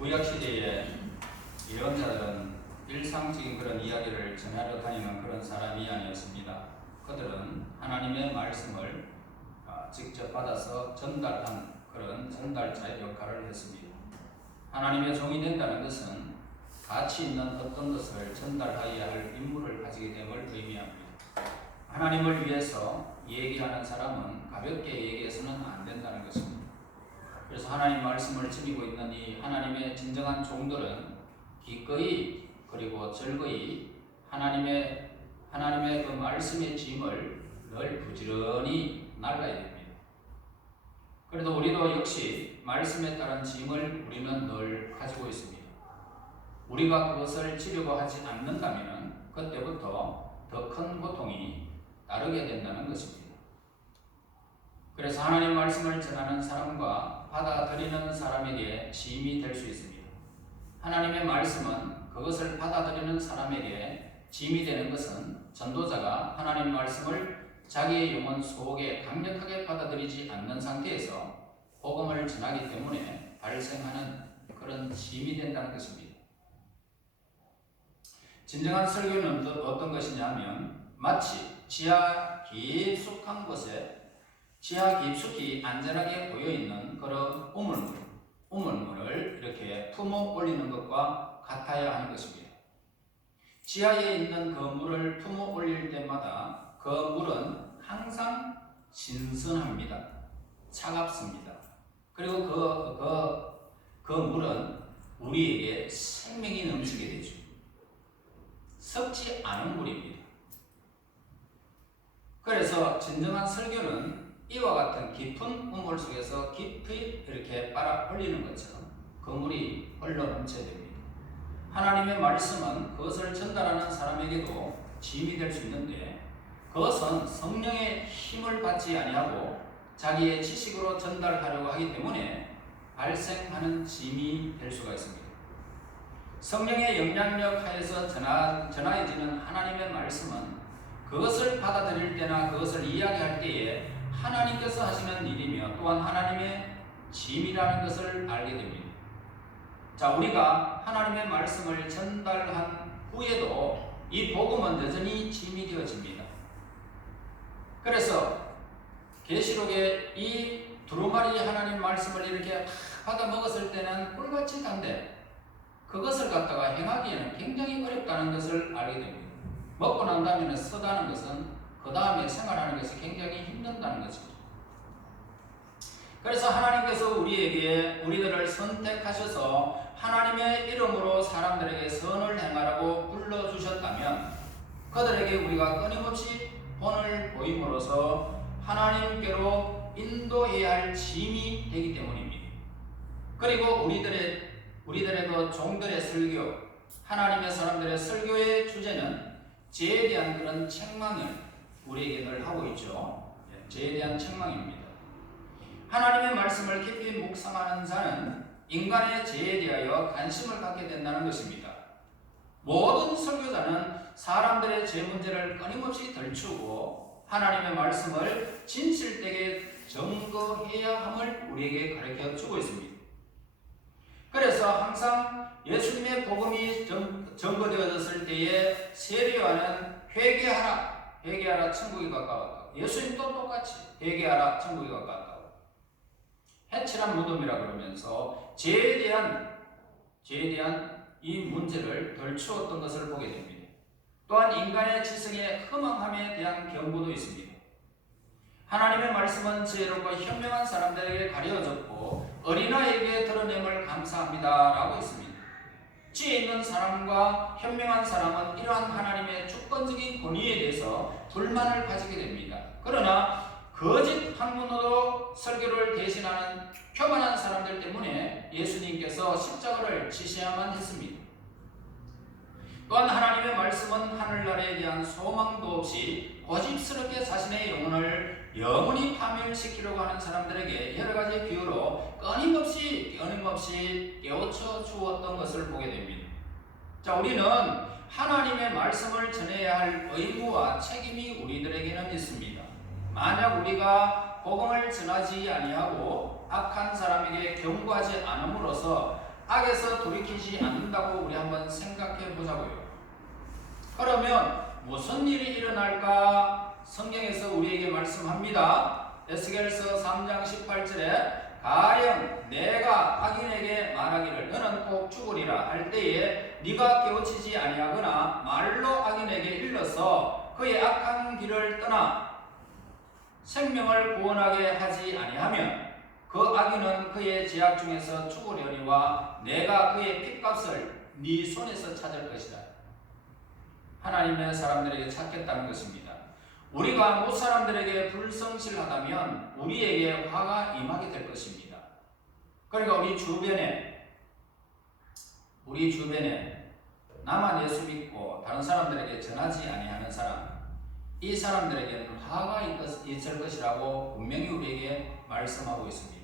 구약 시대에 예언자들은 일상적인 그런 이야기를 전하러 다니는 그런 사람이 아니었습니다. 그들은 하나님의 말씀을 직접 받아서 전달한 그런 전달자의 역할을 했습니다. 하나님의 종이 된다는 것은 가치 있는 어떤 것을 전달하여야 할 임무를 가지게 됨을 의미합니다. 하나님을 위해서 얘기하는 사람은 가볍게 얘기해서는 안 된다는 것입니다. 그래서 하나님 말씀을 지니고 있는 이 하나님의 진정한 종들은 기꺼이 그리고 즐거이 하나님의 그 말씀의 짐을 늘 부지런히 날라야 됩니다. 그래도 우리도 역시 말씀에 따른 짐을 우리는 늘 가지고 있습니다. 우리가 그것을 지려고 하지 않는다면 그때부터 더 큰 고통이 따르게 된다는 것입니다. 그래서 하나님 말씀을 전하는 사람과 받아들이는 사람에게 짐이 될 수 있습니다. 하나님의 말씀은 그것을 받아들이는 사람에게 짐이 되는 것은 전도자가 하나님 말씀을 자기의 영혼 속에 강력하게 받아들이지 않는 상태에서 복음을 전하기 때문에 발생하는 그런 짐이 된다는 것입니다. 진정한 설교는 어떤 것이냐면 마치 지하 깊숙한 곳에 지하 깊숙이 안전하게 보여있는 그런 우물물을 이렇게 품어 올리는 것과 같아야 하는 것입니다. 지하에 있는 그 물을 품어 올릴 때마다 그 물은 항상 신선합니다. 차갑습니다. 그리고 그 물은 우리에게 생명이 넘치게 되죠. 썩지 않은 물입니다. 그래서 진정한 설교는 이와 같은 깊은 우물 속에서 깊이 이렇게 빨아 올리는 것처럼 그 물이 흘러 넘쳐야 됩니다. 하나님의 말씀은 그것을 전달하는 사람에게도 짐이 될 수 있는데 그것은 성령의 힘을 받지 아니하고 자기의 지식으로 전달하려고 하기 때문에 발생하는 짐이 될 수가 있습니다. 성령의 영향력 하에서 전하여지는 하나님의 말씀은 그것을 받아들일 때나 그것을 이야기할 때에 하나님께서 하시는 일이며 또한 하나님의 짐이라는 것을 알게 됩니다. 자, 우리가 하나님의 말씀을 전달한 후에도 이 복음은 여전히 짐이 되어집니다. 그래서 계시록에 이 두루마리 하나님 말씀을 이렇게 받아 먹었을 때는 꿀같이 단데 그것을 갖다가 행하기에는 굉장히 어렵다는 것을 알게 됩니다. 먹고 난 다음에 서다는 것은 그 다음에 생활하는 것이 굉장히 힘든다는 것입니다. 그래서 하나님께서 우리들을 선택하셔서 하나님의 이름으로 사람들에게 선을 행하라고 불러주셨다면 그들에게 우리가 끊임없이 본을 보임으로써 하나님께로 인도해야 할 짐이 되기 때문입니다. 그리고 우리들의 그 종들의 설교, 하나님의 사람들의 설교의 주제는 죄에 대한 그런 책망을 우리에게 늘 하고 있죠. 죄에 대한 책망입니다. 하나님의 말씀을 깊이 묵상하는 자는 인간의 죄에 대하여 관심을 갖게 된다는 것입니다. 모든 설교자는 사람들의 죄 문제를 끊임없이 덜추고 하나님의 말씀을 진실되게 증거해야 함을 우리에게 가르쳐 주고 있습니다. 그래서 항상 예수님의 복음이 증거되어졌을 때에 세례요한은 회개하라 천국이 가까웠다. 예수님도 똑같이 회개하라 천국이 가까웠다. 해칠한 무덤이라 그러면서 죄에 대한 이 문제를 덜 추었던 것을 보게 됩니다. 또한 인간의 지성의 허망함에 대한 경고도 있습니다. 하나님의 말씀은 지혜롭고 현명한 사람들에게 가려졌고 어린아이에게 드러냄을 감사합니다 라고 있습니다. 지혜 있는 사람과 현명한 사람은 이러한 하나님의 주권적인 권위에 대해서 불만을 가지게 됩니다. 그러나 거짓 학문으로 설교를 대신하는 교만한 사람들 때문에 예수님께서 십자가를 지셔야만 했습니다. 또한 하나님의 말씀은 하늘나라에 대한 소망도 없이 고집스럽게 자신의 영혼을 영원히 파멸시키려고 하는 사람들에게 여러 가지 비유로 끊임없이 깨우쳐 주었던 것을 보게 됩니다. 자, 우리는 하나님의 말씀을 전해야 할 의무와 책임이 우리들에게는 있습니다. 만약 우리가 복음을 전하지 아니하고 악한 사람에게 경고하지 않음으로써 악에서 돌이키지 않는다고 우리 한번 생각해 보자고요. 그러면 무슨 일이 일어날까? 성경에서 우리에게 말씀합니다. 에스겔서 3장 18절에 가령 내가 악인에게 말하기를 너는 꼭 죽으리라 할 때에 네가 깨우치지 아니하거나 말로 악인에게 일러서 그의 악한 길을 떠나 생명을 구원하게 하지 아니하면 그 악인은 그의 죄악 중에서 죽으려니와 내가 그의 핏값을 네 손에서 찾을 것이다. 하나님의 사람들에게 찾겠다는 것입니다. 우리가 못 사람들에게 불성실하다면 우리에게 화가 임하게 될 것입니다. 그러니까 우리 주변에 나만 예수 믿고 다른 사람들에게 전하지 아니하는 사람, 이 사람들에게는 화가 있을 것이라고 분명히 우리에게 말씀하고 있습니다.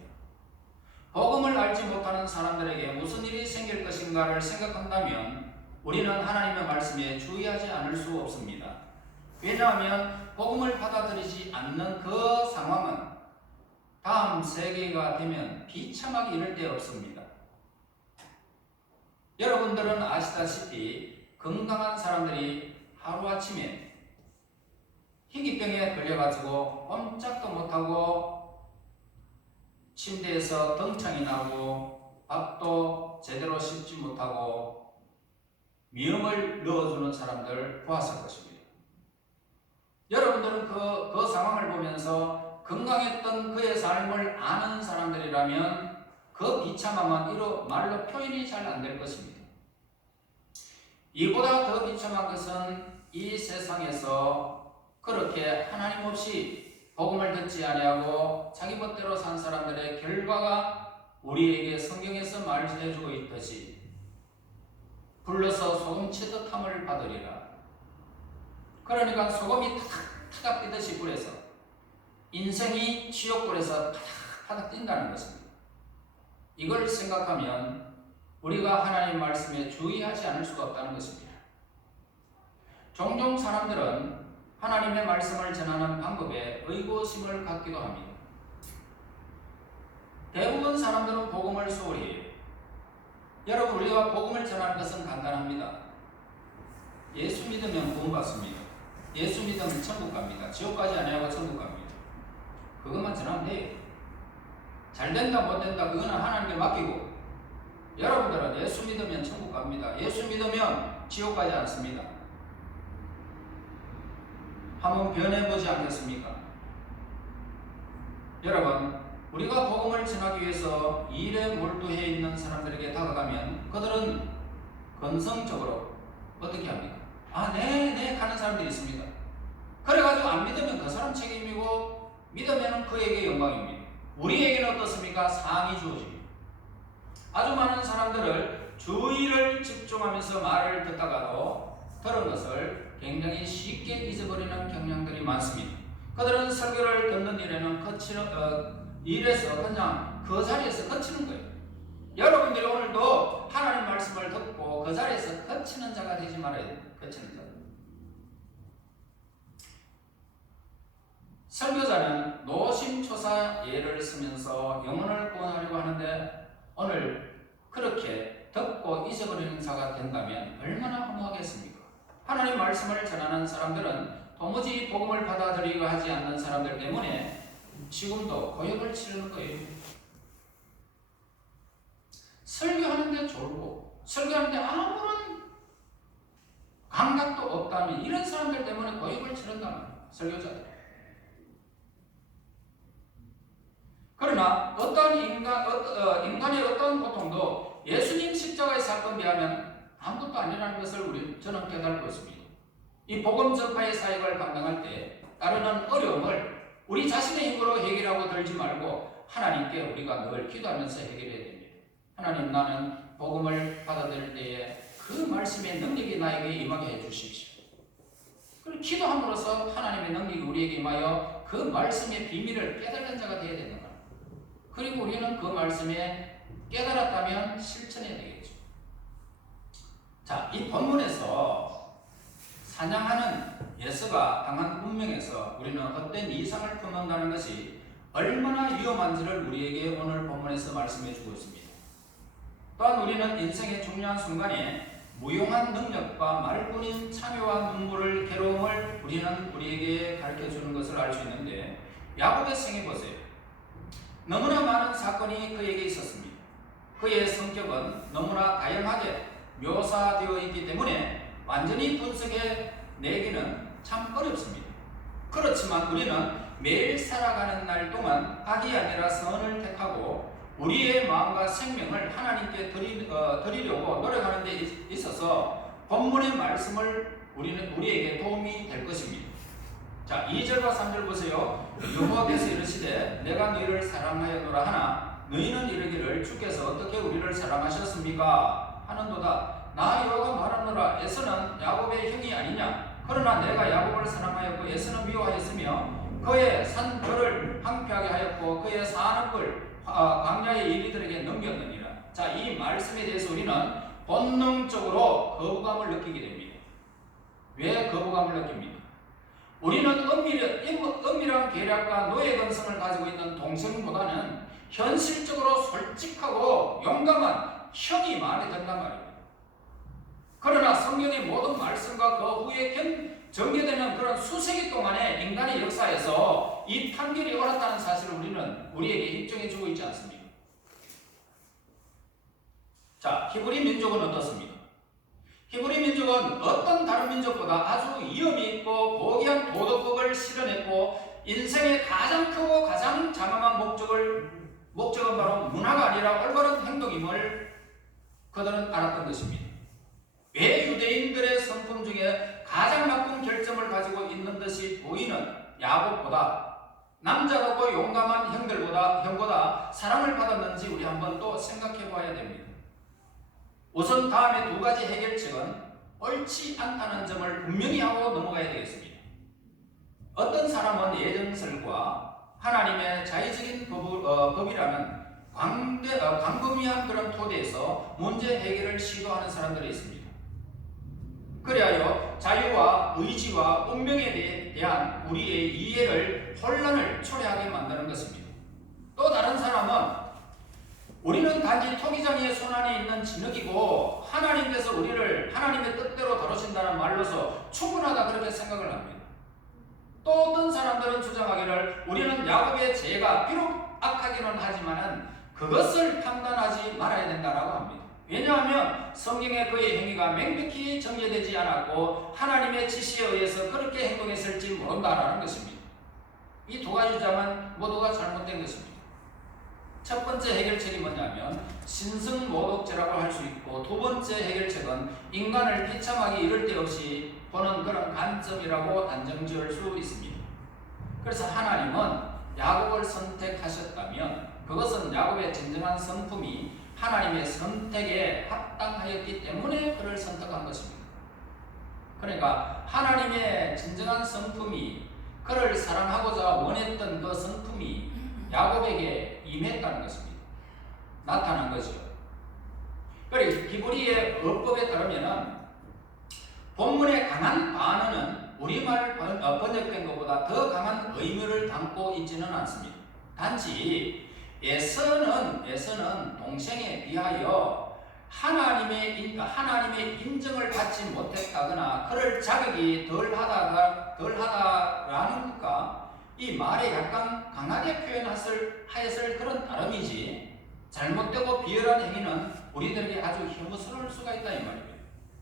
복음을 알지 못하는 사람들에게 무슨 일이 생길 것인가를 생각한다면 우리는 하나님의 말씀에 주의하지 않을 수 없습니다. 왜냐하면 복음을 받아들이지 않는 그 상황은 다음 세기가 되면 비참하게 이를 데 없습니다. 여러분들은 아시다시피 건강한 사람들이 하루아침에 희귀병에 걸려가지고 꼼짝도 못하고 침대에서 덩창이 나고 밥도 제대로 씹지 못하고 미음을 넣어주는 사람들 보았을 것입니다. 여러분들은 그 상황을 보면서 건강했던 그의 삶을 아는 사람들이라면 그 비참함은 이로 말로 표현이 잘 안 될 것입니다. 이보다 더 비참한 것은 이 세상에서 그렇게 하나님 없이 복음을 듣지 아니하고 자기 멋대로 산 사람들의 결과가 우리에게 성경에서 말해주고 있듯이 불러서 소금 치듯 함을 받으리라. 그러니까 소금이 타닥타닥 뛰듯이 불에서 인생이 지옥불에서 타닥타닥 뛴다는 것입니다. 이걸 생각하면 우리가 하나님 말씀에 주의하지 않을 수가 없다는 것입니다. 종종 사람들은 하나님의 말씀을 전하는 방법에 의구심을 갖기도 합니다. 대부분 사람들은 복음을 소홀히 해요. 여러분, 우리가 복음을 전하는 것은 간단합니다. 예수 믿으면 구원받습니다. 예수 믿으면 천국 갑니다. 지옥 가지 아니하고 천국 갑니다. 그것만 전하면 돼요. 잘 된다 못 된다 그거는 하나님께 맡기고, 여러분들은 예수 믿으면 천국 갑니다. 예수 믿으면 지옥 가지 않습니다. 한번 변해보지 않겠습니까? 여러분, 우리가 복음을 전하기 위해서 일에 몰두해 있는 사람들에게 다가가면 그들은 건성적으로 어떻게 합니까? 네 하는 사람들이 있습니다. 그래가지고 안 믿으면 그 사람 책임이고 믿으면 그에게 영광입니다. 우리에게는 어떻습니까? 상이 주어집니다. 아주 많은 사람들을 주의를 집중하면서 말을 듣다가도 들은 것을 굉장히 쉽게 잊어버리는 경향들이 많습니다. 그들은 설교를 듣는 일에는 일에서 그냥 그 자리에서 그치는 거예요. 여러분들이 오늘도 하나님 말씀을 듣고 그 자리에서 그치는 자가 되지 말아야 돼요. 그치는 자. 설교자는 노심초사 예를 쓰면서 영혼을 구원하려고 하는데 오늘 그렇게 듣고 잊어버리는 자가 된다면 얼마나 허무하겠습니까? 하나님 말씀을 전하는 사람들은 도무지 복음을 받아들이고 하지 않는 사람들 때문에 지금도 고역을 치르는 거예요. 설교하는데 졸고 설교하는데 아무런 감각도 없다면 이런 사람들 때문에 고역을 치른다는 거예요. 설교자들. 그러나 어떤 인간의 어떤 고통도 예수님 십자가의 사건에 비하면 아무것도 아니라는 것을 저는 깨달고 있습니다. 이 복음 전파의 사역을 감당할 때 따르는 어려움을 우리 자신의 힘으로 해결하고 들지 말고 하나님께 우리가 늘 기도하면서 해결해야 됩니다. 하나님, 나는 복음을 받아들일 때에 그 말씀의 능력이 나에게 임하게 해주십시오. 그리고 기도함으로써 하나님의 능력이 우리에게 임하여 그 말씀의 비밀을 깨달은 자가 되어야 되는 거예요. 그리고 우리는 그 말씀에 깨달았다면 실천해야 되겠죠. 자, 이 본문에서 사냥하는 예수가 당한 운명에서 우리는 헛된 이상을 품는다는 것이 얼마나 위험한지를 우리에게 오늘 본문에서 말씀해 주고 있습니다. 또한 우리는 인생의 중요한 순간에 무용한 능력과 말뿐인 참여와 눈물을 괴로움을 우리는 우리에게 가르쳐주는 것을 알 수 있는데, 야곱의 생애 보세요. 너무나 많은 사건이 그에게 있었습니다. 그의 성격은 너무나 다양하게 묘사되어 있기 때문에 완전히 분석해 내기는 참 어렵습니다. 그렇지만 우리는 매일 살아가는 날 동안 악이 아니라 선을 택하고 우리의 마음과 생명을 하나님께 드리려고 노력하는 데 있어서 본문의 말씀을 우리에게 도움이 될 것입니다. 자, 2절과 3절 보세요. 여호와께서 이르시되 내가 너희를 사랑하였노라 하나 너희는 이르기를 주께서 어떻게 우리를 사랑하셨습니까? 하는도다. 나 여호와가 말하노라. 에서는 야곱의 형이 아니냐? 그러나 내가 야곱을 사랑하였고 에서는 미워하였으며 그의 산들을 황폐하게 하였고 그의 사는 걸 광야의 이리들에게 넘겼느니라. 자, 이 말씀에 대해서 우리는 본능적으로 거부감을 느끼게 됩니다. 왜 거부감을 느낍니까? 우리는 은밀한 계략과 노예 근성을 가지고 있는 동생보다는 현실적으로 솔직하고 용감한 형이 마음에 든단 말입니다. 그러나 성경의 모든 말씀과 그 후에 전개되는 그런 수세기 동안의 인간의 역사에서 이 판결이 옳았다는 사실을 우리는 우리에게 입증해 주고 있지 않습니까? 자, 히브리 민족은 어떻습니까? 히브리 민족은 어떤 다른 민족보다 아주 위험이 있고 고귀한 도덕법을 실현했고 인생의 가장 크고 가장 장엄한 목적은 바로 문화가 아니라 올바른 행동임을 그들은 알았던 것입니다. 왜 유대인들의 성품 중에 가장 나쁜 결점을 가지고 있는 듯이 보이는 야곱보다 남자고 용감한 형보다 사랑을 받았는지 우리 한번 또 생각해 봐야 됩니다. 우선 다음에 두 가지 해결책은 옳지 않다는 점을 분명히 하고 넘어가야 되겠습니다. 어떤 사람은 예정설과 하나님의 자의적인 법이라는 광범위한 그런 토대에서 문제 해결을 시도하는 사람들이 있습니다. 그리하여 자유와 의지와 운명에 대한 우리의 이해를 혼란을 초래하게 만드는 것입니다. 또 다른 사람은 우리는 단지 토기장이의 손안에 있는 진흙이고 하나님께서 우리를 하나님의 뜻대로 다루신다는 말로서 충분하다 그렇게 생각을 합니다. 또 어떤 사람들은 주장하기를 우리는 야곱의 죄가 비록 악하기는 하지만은 그것을 판단하지 말아야 된다라고 합니다. 왜냐하면 성경에 그의 행위가 명백히 정죄되지 않았고 하나님의 지시에 의해서 그렇게 행동했을지 모른다라는 것입니다. 이 두 가지 주장은 모두가 잘못된 것입니다. 첫 번째 해결책이 뭐냐면 신승모독죄라고 할 수 있고, 두 번째 해결책은 인간을 비참하게 이를 데 없이 보는 그런 관점이라고 단정지을 수 있습니다. 그래서 하나님은 야곱을 선택하셨다면 그것은 야곱의 진정한 성품이 하나님의 선택에 합당하였기 때문에 그를 선택한 것입니다. 그러니까 하나님의 진정한 성품이 그를 사랑하고자 원했던 그 성품이 야곱에게 임했다는 것입니다. 나타난 것이죠. 그리고 히브리의 어법에 따르면 본문의 강한 반어는 우리말 번역된 것보다 더 강한 의미를 담고 있지는 않습니다. 단지 에서는 동생에 비하여 하나님의 인정을 받지 못했다거나 그럴 자격이 덜하다라는 것과 이 말에 약간 강하게 표현하였을 그런 따름이지, 잘못되고 비열한 행위는 우리들에게 아주 혐오스러울 수가 있다 이 말입니다.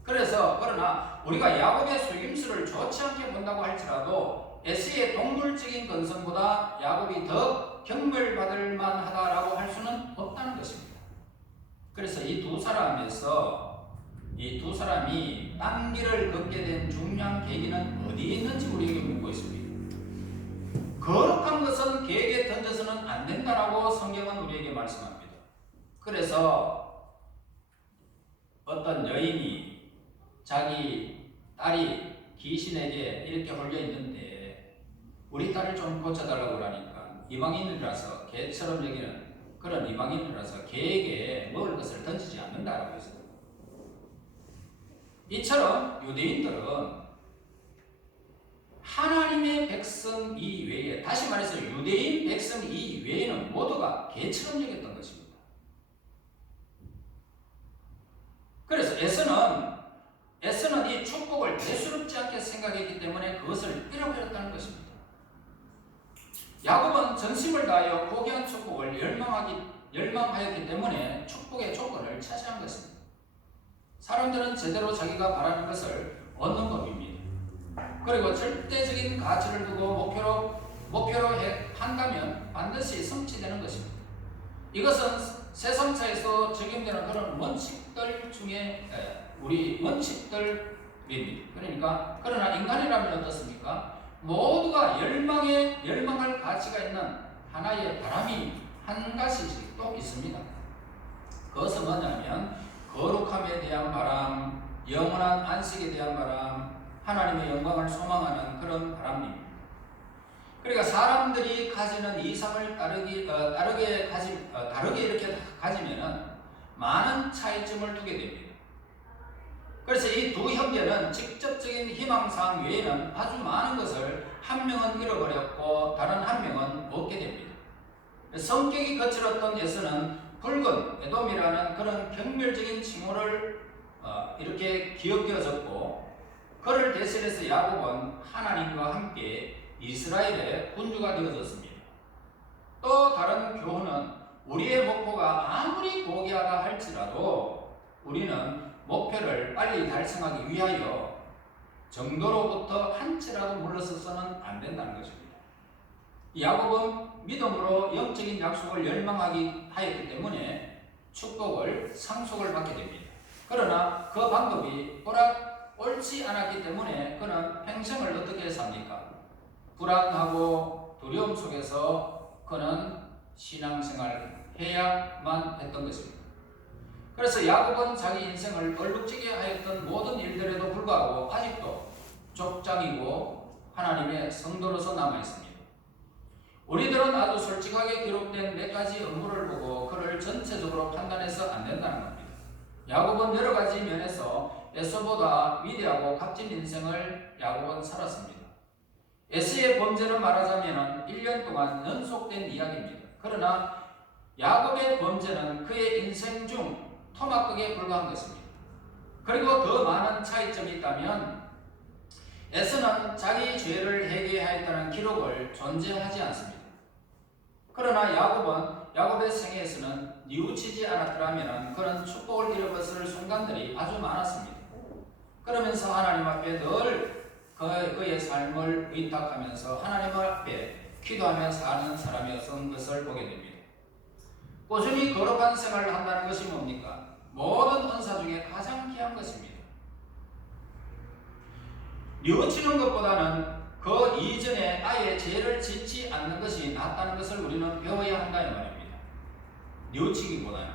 그러나 우리가 야곱의 속임수를 좋지 않게 본다고 할지라도 에서의 동물적인 근성보다 야곱이 더 경멸받을 만하다라고 할 수는 없다는 것입니다. 그래서 이 두 사람이 딴 길을 걷게 된 중요한 계기는 어디에 있는지 우리에게 묻고 있습니다. 거룩한 것은 개에게 던져서는 안 된다라고 성경은 우리에게 말씀합니다. 그래서 어떤 여인이 자기 딸이 귀신에게 이렇게 홀려 있는데 우리 딸을 좀 고쳐달라고 하니까 이방인이라서 개처럼 여기는 그런 이방인이라서 개에게 먹을 것을 던지지 않는다라고 했어요. 이처럼 유대인들은 하나님의 백성 이외에, 다시 말해서 유대인 백성 이외에는 모두가 개처럼 여겼던 것입니다. 대하여 고귀한 축복을 열망하였기 때문에 축복의 조건을 차지한 것입니다. 사람들은 제대로 자기가 바라는 것을 얻는 법입니다. 그리고 절대적인 가치를 두고 목표로 한다면 반드시 성취되는 것입니다. 이것은 세상사에서 적용되는 그런 원칙들 중에 우리 원칙들입니다. 그러니까 그러나 인간이라면 어떻습니까? 모두가 열망할 가치가 있는 하나의 바람이 한 가지씩 또 있습니다. 그것은 뭐냐면 거룩함에 대한 바람, 영원한 안식에 대한 바람, 하나님의 영광을 소망하는 그런 바람입니다. 그러니까 사람들이 가지는 이상을 다르게 이렇게 가지면은 많은 차이점을 두게 됩니다. 그래서 이 두 형제는 직접적인 희망사항 외에는 아주 많은 것을 한 명은 잃어버렸고 다른 한 명은 얻게 됩니다. 성격이 거칠었던 에서는 붉은 에돔이라는 그런 경멸적인 칭호를 이렇게 기억되어졌고, 그를 대신해서 야곱은 하나님과 함께 이스라엘의 군주가 되어졌습니다. 또 다른 교훈은 우리의 목표가 아무리 고귀하다 할지라도 우리는 목표를 빨리 달성하기 위하여 정도로부터 한 채라도 물러서서는 안 된다는 것입니다. 야곱은 믿음으로 영적인 약속을 열망하기 하였기 때문에 축복을 상속을 받게 됩니다. 그러나 그 방법이 옳지 않았기 때문에 그는 평생을 어떻게 삽니까? 불안하고 두려움 속에서 그는 신앙생활을 해야만 했던 것입니다. 그래서 야곱은 자기 인생을 얼룩지게 하였던 모든 일들에도 불구하고 아직도 족장이고 하나님의 성도로서 남아있습니다. 우리들은 아주 솔직하게 기록된 몇 가지 업무를 보고 그를 전체적으로 판단해서 안 된다는 겁니다. 야곱은 여러 가지 면에서 에서보다 위대하고 값진 인생을 야곱은 살았습니다. 에서의 범죄는 말하자면 1년 동안 연속된 이야기입니다. 그러나 야곱의 범죄는 그의 인생 중 토막극에 불과한 것입니다. 그리고 더 많은 차이점이 있다면 에서는 자기 죄를 회개하였다는 기록을 존재하지 않습니다. 그러나 야곱의 생애에서는 뉘우치지 않았더라면 그런 축복을 잃어버릴 순간들이 아주 많았습니다. 그러면서 하나님 앞에 늘 그의 삶을 의탁하면서 하나님 앞에 기도하며 사는 사람이었던 것을 보게 됩니다. 꾸준히 거룩한 생활을 한다는 것이 뭡니까? 모든 은사 중에 가장 귀한 것입니다. 뉘우치는 것보다는 그 이전에 아예 죄를 짓지 않는 것이 낫다는 것을 우리는 배워야 한다는 말입니다. 뉘우치기보다는.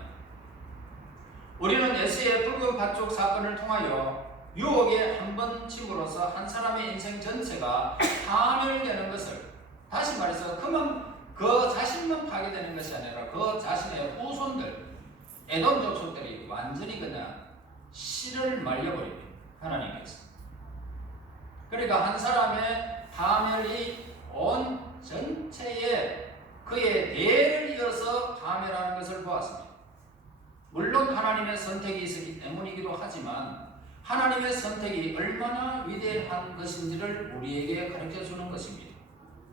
우리는 에서의 붉은 밭족 사건을 통하여 유혹에 한 번 침으로써 한 사람의 인생 전체가 파멸되는 것을, 다시 말해서 그 자신만 파괴되는 것이 아니라 그 자신의 후손들, 에돔 족속들이 완전히 그냥 씨를 말려버립니다. 하나님께서. 그러니까 한 사람의 파멸이 온 전체에 그의 대를 이어서 파멸하는 것을 보았습니다. 물론 하나님의 선택이 있었기 때문이기도 하지만 하나님의 선택이 얼마나 위대한 것인지를 우리에게 가르쳐주는 것입니다.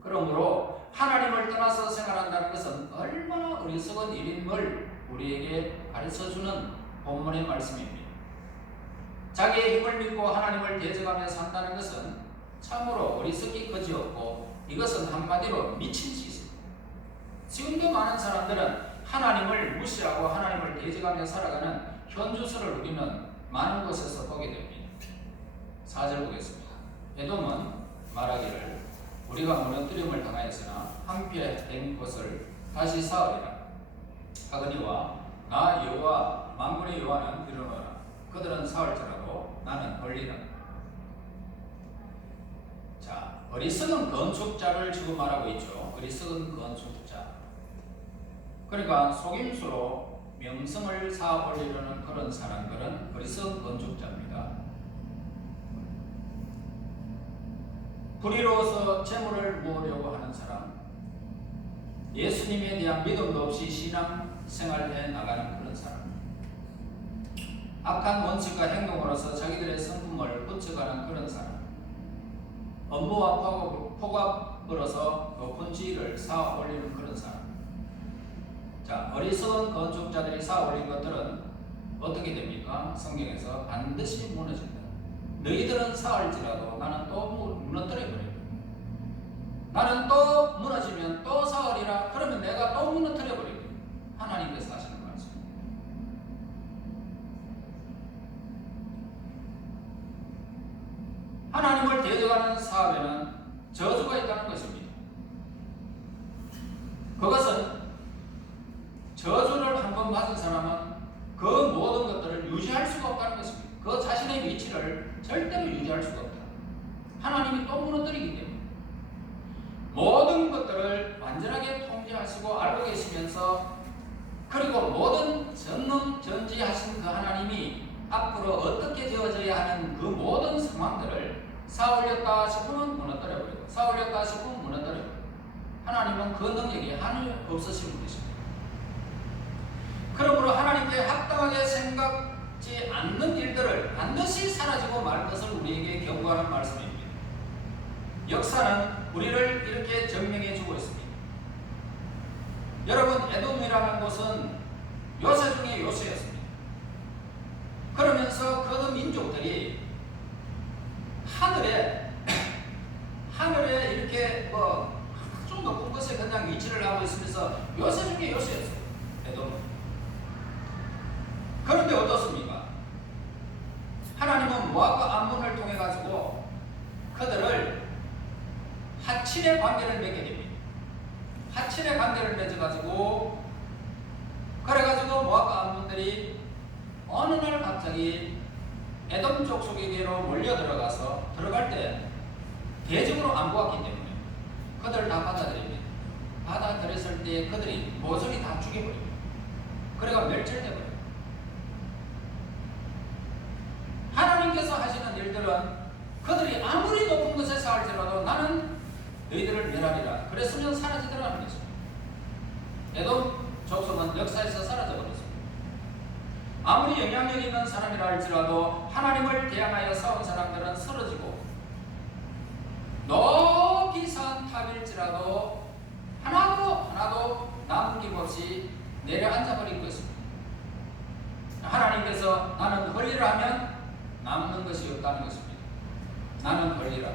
그러므로 하나님을 떠나서 생활한다는 것은 얼마나 어리석은 일임을 우리에게 가르쳐주는 본문의 말씀입니다. 자기의 힘을 믿고 하나님을 대적하며 산다는 것은 참으로 어리석기 그지없고 이것은 한마디로 미친 짓입니다. 지금도 많은 사람들은 하나님을 무시하고 하나님을 대적하며 살아가는 현주소를 우리는 많은 곳에서 보게 됩니다. 4절 보겠습니다. 에돔은 말하기를 우리가 무너뜨림을 당하였으나 황폐된 것을 다시 쌓으리라 하거니와 나 여호와 만군의 여호와는 이르노라. 그들은 쌓을지라도 나는 벌리라. 자, 어리석은 건축자를 지금 말하고 있죠. 어리석은 건축자. 그러니까 속임수로 명성을 쌓아 올리려는 그런 사람들은 어리석은 건축자입니다. 불의로워서 재물을 모으려고 하는 사람, 예수님에 대한 믿음도 없이 신앙생활해 나가는 그런 사람, 악한 원칙과 행동으로서 자기들의 성품을 훔쳐가는 그런 사람, 업무와 폭업으로서 높은 지위를 쌓아 올리는 그런 사람, 자, 어리석은 건축자들이 쌓아 올린 것들은 어떻게 됩니까? 성경에서 반드시 무너진다. 너희들은 쌓을지라도 나는 또 무너뜨려버려. 나는 또 무너지면 또 쌓으리라. 그러면 내가 또 무너뜨려버려. 하나님께서 하시는 말씀. 하나님을 대적하는 사업에는 저주가 있다는 것입니다. 그것은 저주를 한번 받은 사람은 그 모든 것들을 유지할 수가 없다는 것입니다. 그 자신의 위치를 절대로 유지할 수가 없다. 하나님이 또 무너뜨리기 때문에 모든 것들을 완전하게 통제하시고 알고 계시면서 그리고 모든 전능전지하신 그 하나님이 앞으로 어떻게 되어져야 하는 그 모든 상황들을 쌓으렸다 싶으면 무너뜨려버리고 쌓으렸다 싶으면 무너뜨려버리고 하나님은 그 능력이 하늘 없으신 분이십니다. 그러므로 하나님께 합당하게 생각지 않는 일들을 반드시 사라지고 말 것을 우리에게 경고하는 말씀입니다. 역사는 우리를 이렇게 증명해 주고 있습니다. 여러분, 에돔이라는 곳은 요새 중에 요새였습니다. 그러면서 그 민족들이 하늘에 이렇게 좀 높은 곳에 그냥 위치를 하고 있으면서 요새 중에 요새였어요. 에돔. 그런데 어떻습니까? 하나님은 모압과 암몬을 통해 가지고 그들을 하칠의 관계를 맺게 됩니다. 하칠의 관계를 맺어가지고 그래가지고 모압과 암몬들이 어느 날 갑자기 에돔 족속에게로 몰려 들어갈 때 대적으로 안 보았기 때문에 그들을 다 받아들입니다. 받아들였을 때 그들이 모조리 다 죽여버립니다. 그래가 멸절돼버려요. 하나님께서 하시는 일들은 그들이 아무리 높은 곳에 살지라도 나는 너희들을 멸하리라. 그랬으면 사라지더라는 것입니다. 에돔 족속은 역사에서 사라져버렸습니다. 아무리 영향력 있는 사람이라 할지라도 하나님을 대항하여 싸운 사람들은 쓰러지고 높이 산 탑일지라도 하나도 남김없이 내려앉아버린 것입니다. 하나님께서 나는 권리를 하면 남는 것이 없다는 것입니다. 나는 권리라.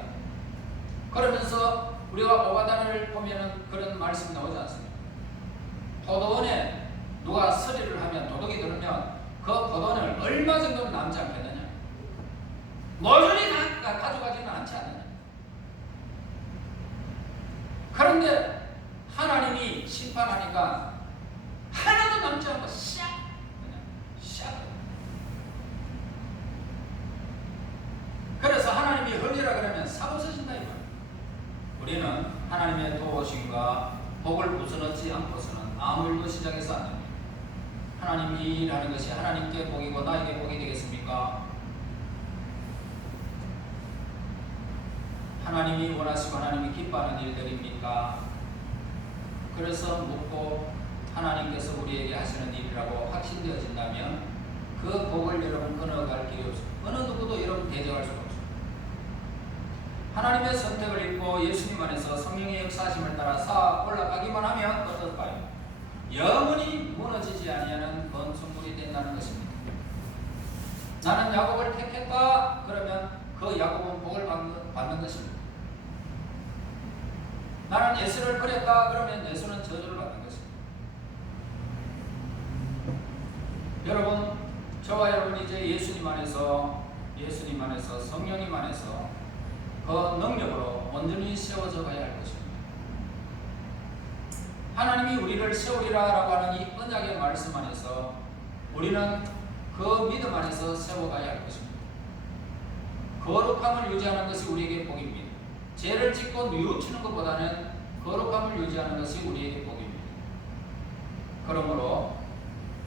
그러면서 우리가 오바다를 보면 그런 말씀이 나오지 않습니까? 포도원에 누가 서리를 하면 도둑이 들으면 그 포도원을 얼마 정도는 남지 않겠느냐? 모조리 다 가져가지는 않지 않느냐? 그런데 하나님이 심판하니까 하나도 남지 않고 샥! 그래서 하나님이 헐리라 그러면 사부서진다 이거예요. 우리는 하나님의 도우심과 복을 우선하지 않고서는 아무 일도 시작해서 안 됩니다. 하나님이 일하는 것이 하나님께 복이고 나에게 복이 되겠습니까? 하나님이 원하시고 하나님이 기뻐하는 일들입니까? 그래서 묻고 하나님께서 우리에게 하시는 일이라고 확신되어진다면 그 복을 여러분 끊어갈 길이 없습니다. 어느 누구도 여러분 대적할 수가 없습니다. 하나님의 선택을 입고 예수님 안에서 성령의 역사하심을 따라 쌓아 올라가기만 하면 어떨까요? 영원히 무너지지 아니하는 건축물이 된다는 것입니다. 나는 야곱을 택했다 그러면 그 야곱은 복을 받는 것입니다. 나는 예수를 그렸다 그러면 예수는 저주를 받는 것입니다. 여러분, 저와 여러분이 이제 예수님 안에서 성령님 안에서 그 능력으로 온전히 세워져 가야 할 것입니다. 하나님이 우리를 세우리라라고 하는 이 언약의 말씀 안에서 우리는 그 믿음 안에서 세워가야 할 것입니다. 거룩함을 유지하는 것이 우리에게 복입니다. 죄를 짓고 뉘우치는 것보다는 거룩함을 유지하는 것이 우리에게 복입니다. 그러므로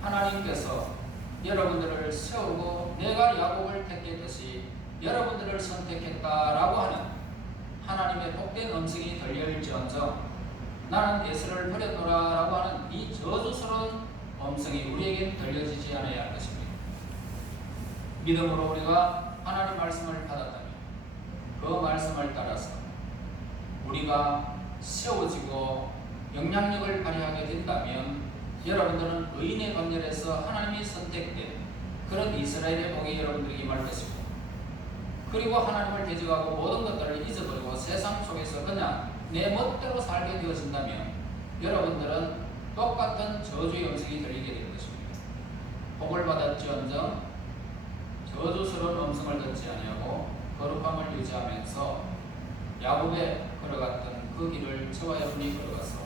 하나님께서 여러분들을 세우고 내가 야곱을 택했듯이 여러분들을 선택했다라고 하는 하나님의 복된 음성이 들려일지언정 나는 예수를 버렸노라라고 하는 이 저주스러운 음성이 우리에게 들려지지 않아야 할 것입니다. 믿음으로 우리가 하나님 말씀을 받았다면 그 말씀을 따라서 우리가 세워지고 영향력을 발휘하게 된다면 여러분들은 의인의 반열에서 하나님이 선택된 그런 이스라엘의 복이 여러분들에게 임할 것이고, 그리고 하나님을 대적하고 모든 것들을 잊어버리고 세상 속에서 그냥 내 멋대로 살게 되어진다면 여러분들은 똑같은 저주의 음성이 들리게 될 것입니다. 복을 받았지언정 저주스러운 음성을 듣지 아니하고 거룩함을 유지하면서 야곱에 걸어갔던 그 길을 저와 여러분이 걸어가서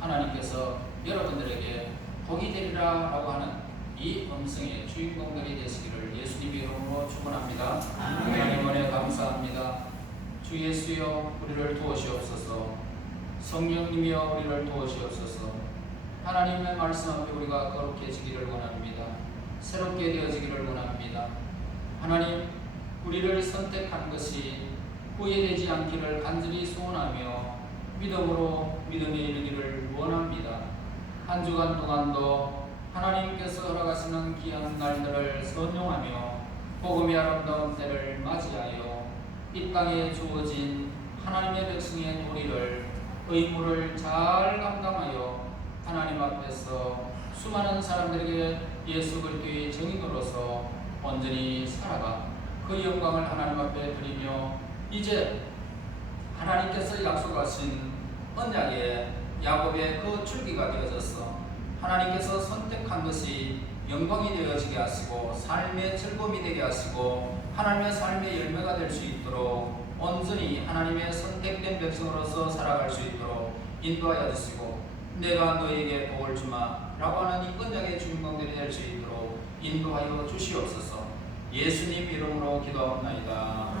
하나님께서 여러분들에게 복이 되리라 라고 하는 이 음성의 주인공들이 되시기를 예수님의 이름으로 축원합니다. 하나님 은혜 감사합니다. 주 예수여 우리를 도우시옵소서. 성령님이여 우리를 도우시옵소서. 하나님의 말씀 앞에 우리가 거룩해지기를 원합니다. 새롭게 되어지기를 원합니다. 하나님, 우리를 선택한 것이 후회되지 않기를 간절히 소원하며 믿음으로 믿음에 이르기를 원합니다. 한 주간 동안도 하나님께서 허락하시는 귀한 날들을 선용하며 복음의 아름다운 때를 맞이하여 이 땅에 주어진 하나님의 백성의 도리를, 의무를 잘 감당하여 하나님 앞에서 수많은 사람들에게 예수 그리스도의 증인으로서 온전히 살아가 그 영광을 하나님 앞에 드리며 이제 하나님께서 약속하신 언약의 야곱의 그 줄기가 되어져서 하나님께서 선택한 것이 영광이 되어지게 하시고 삶의 즐거움이 되게 하시고 하나님의 삶의 열매가 될 수 있도록 온전히 하나님의 선택된 백성으로서 살아갈 수 있도록 인도하여 주시고, 내가 너에게 복을 주마 라고 하는 이 언약의 주인공들이 될 수 있도록 인도하여 주시옵소서. 예수님 이름으로 기도하옵나이다.